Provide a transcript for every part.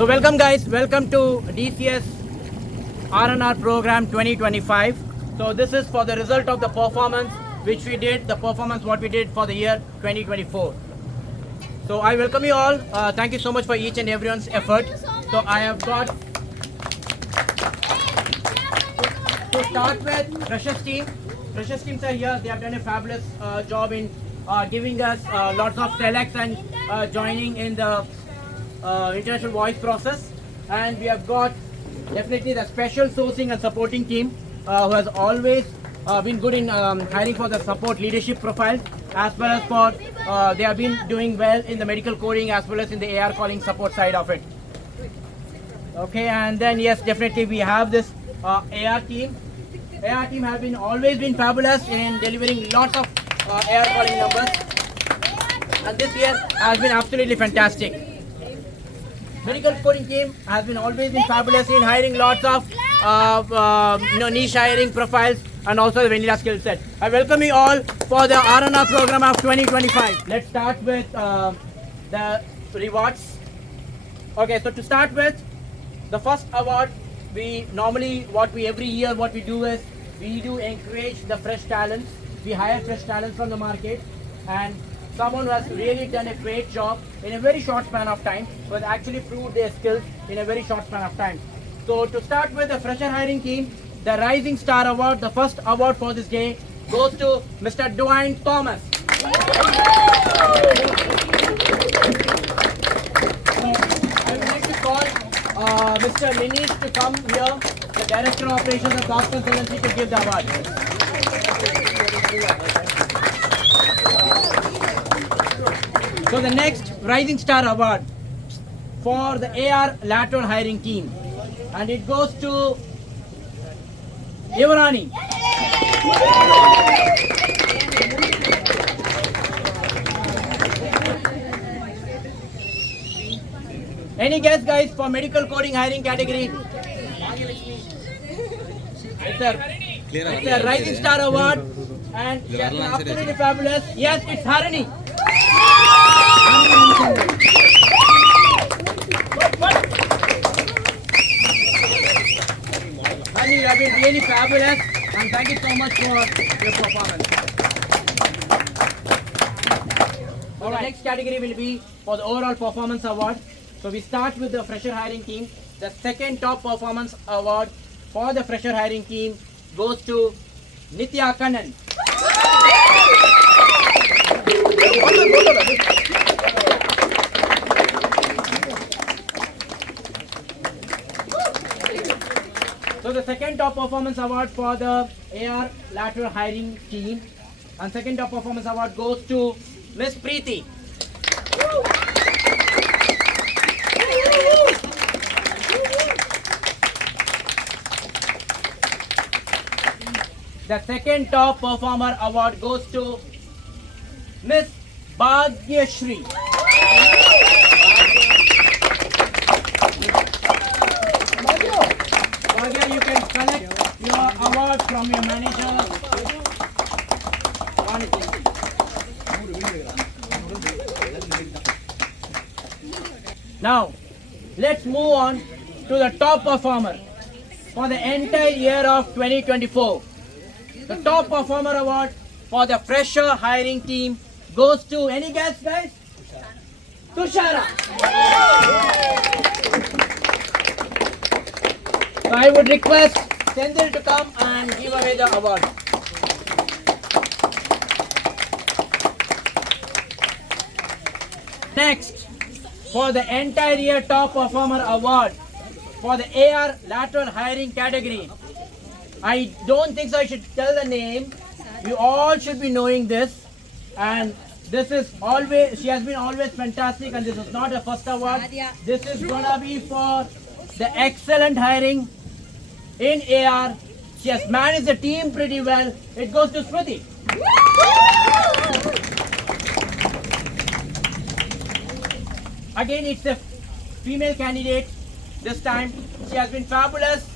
So welcome guys, welcome to DCS R&R program 2025. So this is for the result of the performance which we did, the performance what we did for the year 2024. So I welcome you all. Thank you so much for each and everyone's effort. So I have got to start with Freshers team. Freshers teams are here. They have done a fabulous job in giving us lots of selects and joining in the international voice process. And we have got definitely the special sourcing and supporting team who has always been good in hiring for the support leadership profiles, as well as for they have been doing well in the medical coding as well as in the AR calling support side of it. Okay, and then yes, definitely we have this AR team. AR team have been always been fabulous in delivering lots of AR calling numbers, and this year has been absolutely fantastic. Medical coding team has been always been fabulous in hiring lots of niche hiring profiles and also the vanilla skill set. I welcome you all for the R&R program of 2025. Let's start with the rewards. Okay, so to start with, the first award, we normally every year what we do is we do encourage the fresh talents. We hire fresh talents from the market, and someone who has really done a great job in a very short span of time, who has actually proved their skills in a very short span of time. So to start with the fresher hiring team, the Rising Star Award, the first award for this day, goes to Mr. Dwayne Thomas. I would like to call Mr. Minish to come here, the Director of Operations of Cost Consultancy, to give the award. So the next Rising Star Award for the AR lateral hiring team, and it goes to Yuvarani. Any guess guys for medical coding hiring category? It's a Rising Star Award, and she has been absolutely fabulous. Yes, it's Harini. Harini, you have been really fabulous, and thank you so much for your performance. Our next category will be for the overall performance award. So we start with the fresher hiring team. The second top performance award for the fresher hiring team goes to Nitya Kannan. So the second top performance award for the AR lateral hiring team, and second top performance award goes to Miss Preeti. The second top performer award goes to Miss Bhagyashri. Bhagya, you can collect your award from your manager. Now, let's move on to the top performer for the entire year of 2024. The top performer award for the fresher hiring team goes to, any guess guys? Tushara. So I would request Sendil to come and give away the award. Next, for the entire year top performer award for the AR lateral hiring category, I don't think so I should tell the name. You all should be knowing this, and this is always, she has been always fantastic, and this is not a first award. This is gonna be for the excellent hiring in AR. She has managed the team pretty well. It goes to Smriti. Again, it's a female candidate. This time, she has been fabulous,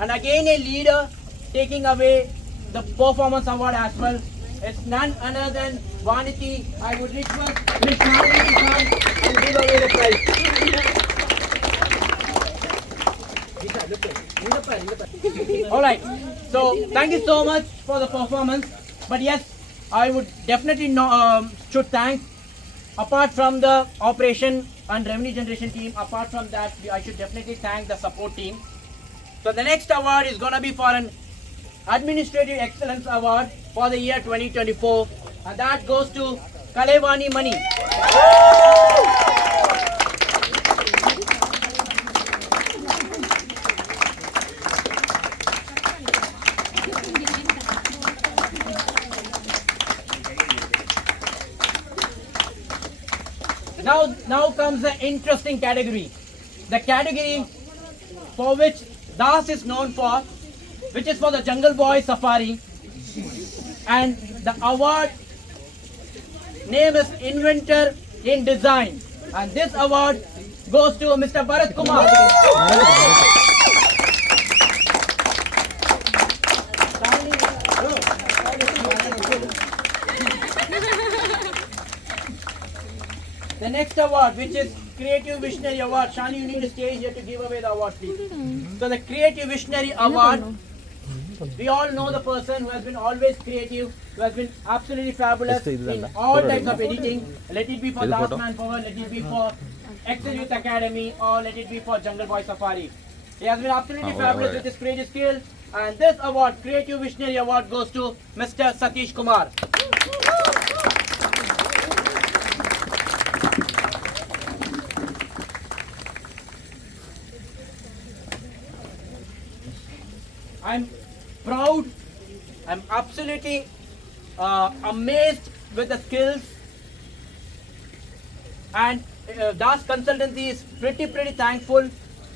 and again a leader taking away the performance award as well. It's none other than Vanity. I would request Ms. Vanity to come and give away the prize. All right. So thank you so much for the performance. But yes, I would definitely should thank, apart from the operation and revenue generation team, apart from that, I should definitely thank the support team. So the next award is going to be for an Administrative Excellence Award for the year 2024, and that goes to Kalevani Mani. Now comes the interesting category. The category for which Das is known for, which is for the Jungle Boy Safari. And the award name is Inventor in Design. And this award goes to Mr. Bharat Kumar. The next award, which is Creative Visionary Award. Shani, you need to stay here to give away the award, please. So the Creative Visionary Award, we all know the person who has been always creative, who has been absolutely fabulous in all types of editing. Let it be for Das Manpower, let it be for Excel Youth Academy, or let it be for Jungle Boy Safari. He has been absolutely fabulous with his creative skill. And this award, Creative Visionary Award, goes to Mr. Satish Kumar. I'm proud, I'm absolutely amazed with the skills, and Das Consultancy is pretty thankful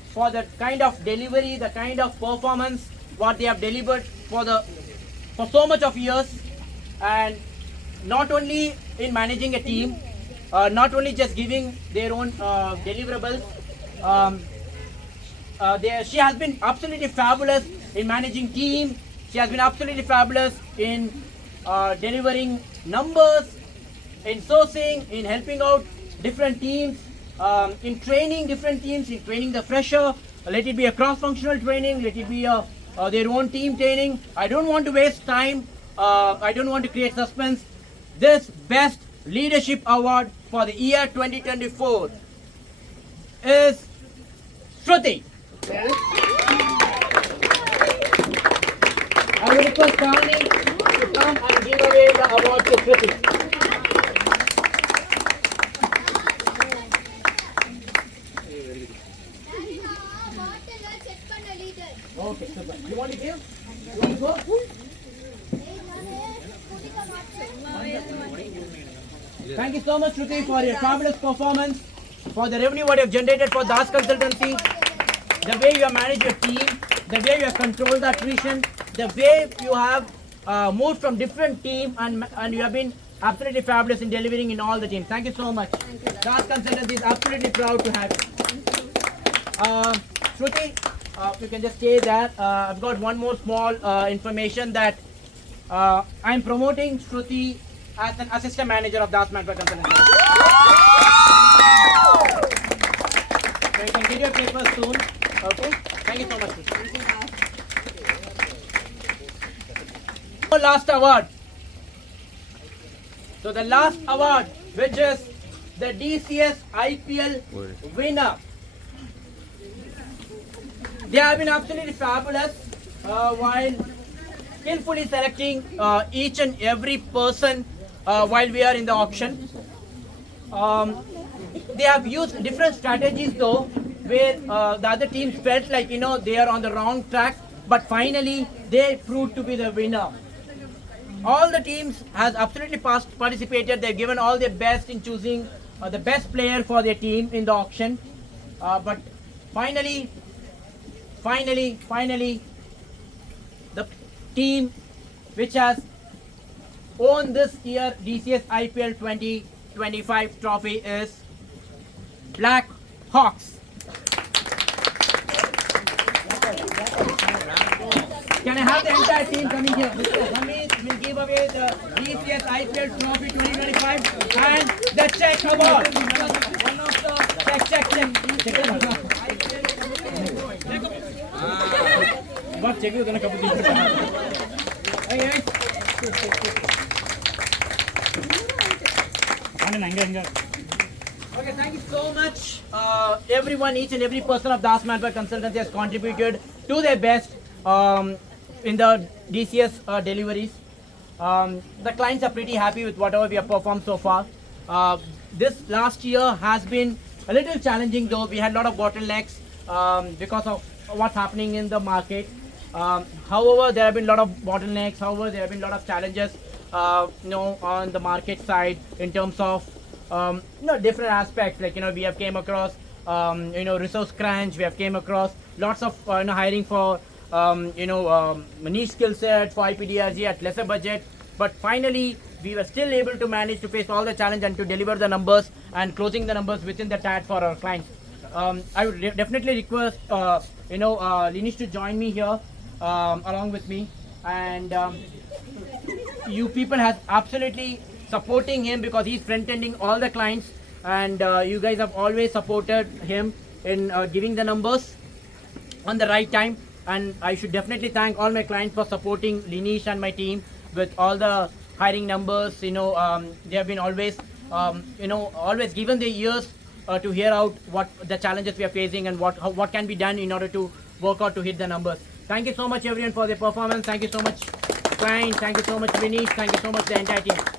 for the kind of delivery, the kind of performance what they have delivered for so much of years, and not only in managing a team, not only just giving their own deliverables. She has been absolutely fabulous in managing team. She has been absolutely fabulous in delivering numbers, in sourcing, in helping out different teams, in training different teams, in training the fresher. Let it be a cross-functional training, let it be their own team training. I don't want to waste time. I don't want to create suspense. This Best Leadership Award for the year 2024 is Shruti. I will request Kani to come and give away the award to Shruti. Okay, super. You want to give? You want to go? Thank you so much, Shruti, for your fabulous performance, for the revenue what you have generated for Das Consultancy, the way you have managed your team, the way you have controlled the attrition, the way you have moved from different team, and you have been absolutely fabulous in delivering in all the teams. Thank you so much. Das Consultancy is absolutely proud to have you. Shruti, you can just stay there. I've got one more small information that I'm promoting Shruti as an assistant manager of Das Manpower Consultancy. So you can get your papers soon. Okay. Thank you so much. Last award. So the last award, which is the DCS IPL winner. They have been absolutely fabulous while skillfully selecting each and every person while we are in the auction. They have used different strategies though, where the other teams felt like they are on the wrong track, but finally they proved to be the winner. All the teams has absolutely participated. They've given all their best in choosing the best player for their team in the auction. But finally, the team which has won this year DCS IPL 2025 trophy is Black Hawks. Can I have the entire team coming here? Mr. Hamid will give away the DCS IPL Trophy 2025 and the check award. One of the check. check with a couple of Hey guys. Okay, thank you so much. Everyone, each and every person of Das Manpower Consultancy has contributed to their best in the DCS deliveries. The clients are pretty happy with whatever we have performed so far. This last year has been a little challenging though. We had a lot of bottlenecks because of what's happening in the market. However, there have been a lot of bottlenecks. However, there have been a lot of challenges, on the market side in terms of different aspects. Like we have came across resource crunch. We have came across lots of hiring for niche skill set for IPDRG at lesser budget. But finally, we were still able to manage to face all the challenge and to deliver the numbers and closing the numbers within the TAT for our clients. I would definitely request Linish to join me here along with me, and you people have absolutely supporting him because he's front-ending all the clients, and you guys have always supported him in giving the numbers on the right time. And I should definitely thank all my clients for supporting Linish and my team with all the hiring numbers. They have been always always given their ears to hear out what the challenges we are facing and what can be done in order to work out to hit the numbers. Thank you so much everyone for the performance. Thank you so much client. Thank you so much Linish. Thank you so much the entire team.